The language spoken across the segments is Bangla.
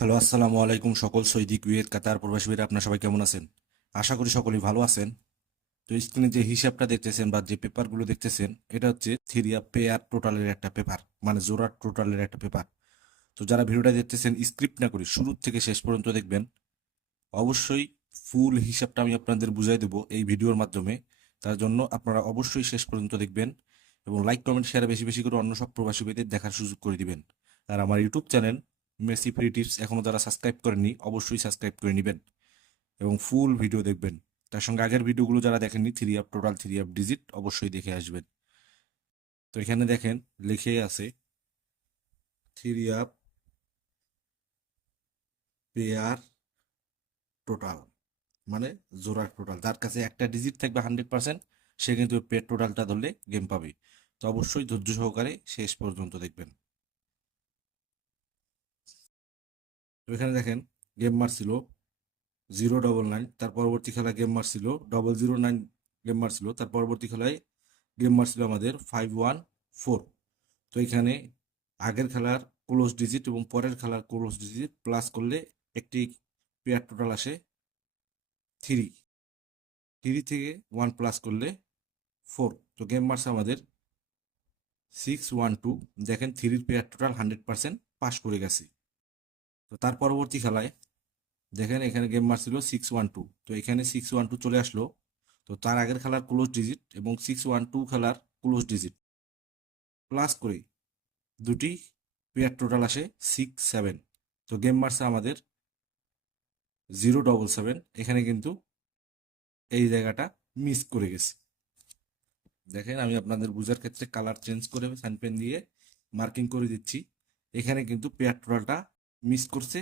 হ্যালো, আসসালামু আলাইকুম সকল সৌদি, কুয়েত, কাতার প্রবাসী ভাইরা, আপনারা সবাই কেমন আছেন? আশা করি সকলেই ভালো আছেন। তো স্ক্রিনে যে হিসাবটা দেখতেছেন বা যে পেপারগুলো দেখতেছেন, এটা হচ্ছে থিরিয়া পেয়ার টোটালের একটা পেপার, মানে জোড়া টোটালের একটা পেপার। তো যারা ভিডিওটা দেখতেছেন, স্ক্রিপ্ট না করে শুরু থেকে শেষ পর্যন্ত দেখবেন। অবশ্যই ফুল হিসাবটা আমি আপনাদের বুঝাই দেবো এই ভিডিওর মাধ্যমে। তার জন্য আপনারা অবশ্যই শেষ পর্যন্ত দেখবেন এবং লাইক কমেন্ট শেয়ার বেশি বেশি করে অন্য সব প্রবাসী ভাইদের দেখার সুযোগ করে দিবেন। আর আমার YouTube channel Messi free tips এখনও যারা সাবস্ক্রাইব করেননি, অবশ্যই সাবস্ক্রাইব করে নেবেন এবং ফুল ভিডিও দেখবেন। তার সঙ্গে আগের ভিডিওগুলো যারা দেখেননি, three up total, three up digit, অবশ্যই দেখে আসবেন। তো এখানে দেখেন লিখে আছে থ্রি আপ পেয়ার টোটাল, মানে জোড়ার টোটাল। যার কাছে একটা ডিজিট থাকবে 100%, সে কিন্তু পেয়ার টোটালটা ধরলে গেম পাবে। তো অবশ্যই ধৈর্য সহকারে শেষ পর্যন্ত দেখবেন। তো এখানে দেখেন গেম মারছিল 099, তার পরবর্তী খেলা গেম মারছিল 009, গেম মারছিল তার পরবর্তী খেলায় গেম মারছিল আমাদের 514। তো এখানে আগের খেলার ক্লোজ ডিজিট এবং পরের খেলার ক্লোজ ডিজিট প্লাস করলে একটি পেয়ার টোটাল আসে থ্রি। থ্রি থেকে ওয়ান প্লাস করলে ফোর। তো গেম মারছে আমাদের 612। দেখেন থ্রির পেয়ার টোটাল 100% পাস করে গেছে। তো তার পরবর্তী খেলায় দেখেন এখানে গেম মারছিল 612, তো এখানে 612 চলে আসলো। তো তার আগের খেলার ক্লোজ ডিজিট এবং 612 খেলার ক্লোজ ডিজিট প্লাস করে দুটি পেয়ার টোটাল আসে 67। তো গেম মারছে আমাদের 077। এখানে কিন্তু এই জায়গাটা মিস করে গেছে। দেখেন আমি আপনাদের বুঝার ক্ষেত্রে কালার চেঞ্জ করে সাইন পেন দিয়ে মার্কিং করে দিচ্ছি। এখানে কিন্তু পেয়ার টোটালটা মিস করছে,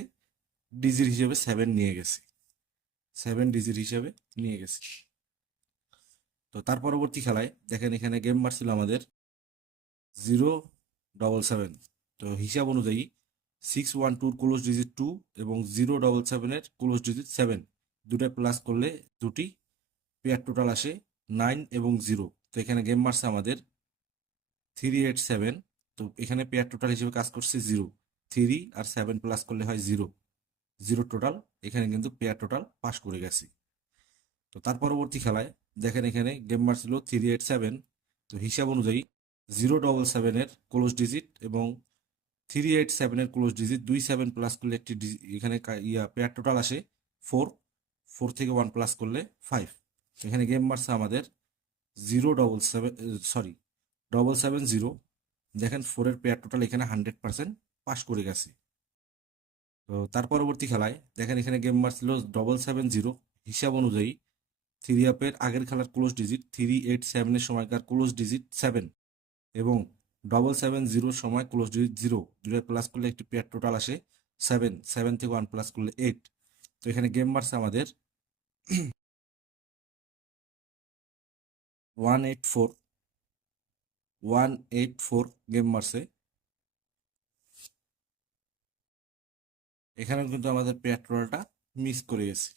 ডিজিট হিসেবে 7 নিয়ে গেছে, 7 ডিজিট হিসেবে নিয়ে গেছে। তো তার পরবর্তী খেলায় দেখেন এখানে গেম মারছিল আমাদের 077। তো হিসাব অনুযায়ী 612 ক্লোজ ডিজিট 2 এবং 077-এর ক্লোজ ডিজিট 7, দুটা প্লাস করলে দুটি পেয়ার টোটাল আসে 9 এবং 0। তো এখানে গেম মারছে আমাদের 387। তো এখানে পেয়ার টোটাল হিসেবে কাজ করছে 0, 3 আর 7 প্লাস করলে হয় 0, 0 টোটাল। এখানে কিন্তু পেয়ার টোটাল পাস করে গেছে। তো তার পরবর্তী খেলায় দেখেন এখানে গেম মারছিল 387। তো হিসাব অনুযায়ী 077-এর ক্লোজ ডিজিট এবং 387-এর ক্লোজ ডিজিট, 2 7 প্লাস করলে একটি এখানে পেয়ার টোটাল আসে 4, 4 থেকে 1 প্লাস করলে 5। এখানে গেম মারছে আমাদের 077, সরি 770। দেখেন 4-এর পেয়ার টোটাল এখানে 100% পাস করে গেছে। তো তার পরবর্তী খেলায় দেখেন এখানে গেম মারছিল 770। হিসাব অনুযায়ী থ্রি আপের আগের খেলার ক্লোজ ডিজিট 387-এর সময়কার ক্লোজ ডিজিট 7 এবং 770-র সময় ক্লোজ ডিজিট 0, দুটো প্লাস করলে একটি পেয়ার টোটাল আসে 7, 7 থেকে 1 প্লাস করলে 8। তো এখানে গেম মারছে আমাদের 184, 184 গেম মারছে। এখানেও কিন্তু আমাদের পেয়ার টোটালটা মিস করে গেছে।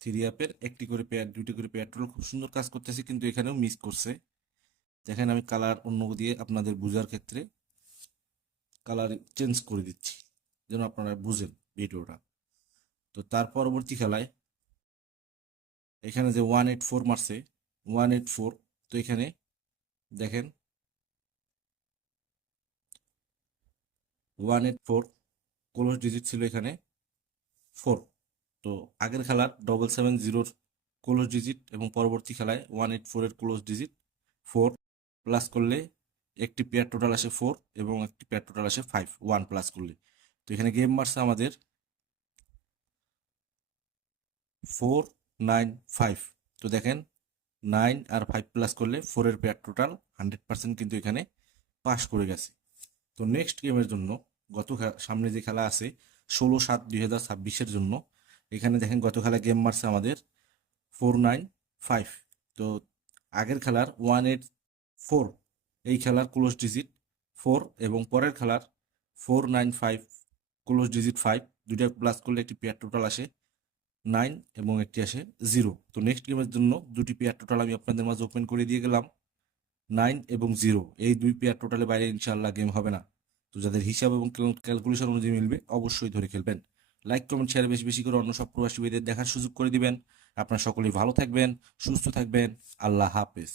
থ্রি আপের একটি করে পেয়ার, দুটি করে পেয়ার টোটাল খুব সুন্দর কাজ করতেছে, কিন্তু এখানেও মিস করছে। দেখেন আমি কালার অন্য দিয়ে আপনাদের বোঝার ক্ষেত্রে কালার চেঞ্জ করে দিচ্ছি যেন আপনারা বুঝেন ভিডিওটা। তো তার পরবর্তী খেলায় এখানে যে 184 মারছে, 184। তো এখানে দেখেন 184 ক্লোজ ডিজিট ছিল এখানে 4। তো আগের খেলার 770-র ক্লোজ ডিজিট এবং পরবর্তী খেলায় 184-এর ক্লোজ ডিজিট 4 প্লাস করলে একটি পেয়ার টোটাল আসে 4 এবং একটি পেয়ার টোটাল আসে 5, 1 প্লাস করলে। তো এখানে গেম মারছে আমাদের 495। তো দেখেন 9 আর 5 প্লাস করলে 4-এর পেয়ার টোটাল 100% কিন্তু এখানে পাস করে গেছে। তো নেক্সট গেমের জন্য সামনে যে খেলা আছে 16/7/2026-এর জন্য, এখানে দেখেন গত খেলা গেম মারছে আমাদের 495। তো আগের খেলার 184 এই খেলার ক্লোজ ডিজিট 4 এবং পরের খেলার 495 ক্লোজ ডিজিট 5, দুইটা প্লাস করলে একটি পেয়ার টোটাল আসে 9 এবং একটি আসে 0। তো নেক্সট গেমের জন্য দুটি পেয়ার টোটাল আমি আপনাদের মাঝে ওপেন করে দিয়ে গেলাম, 9 এবং 0। এই দুই পেয়ার টোটালের বাইরে ইনশাআল্লাহ গেম হবে না। তো তো যাদের হিসাব এবং ক্যালকুলেশন অনুযায়ী মিলবে অবশ্যই ধরে খেলবেন। লাইক কমেন্ট শেয়ার বেশি বেশি করে অন্য সব প্রবাসী ভাইদের দেখার সুযোগ করে দিবেন। আপনারা সকলেই ভালো থাকবেন, সুস্থ থাকবেন। আল্লাহ হাফেজ।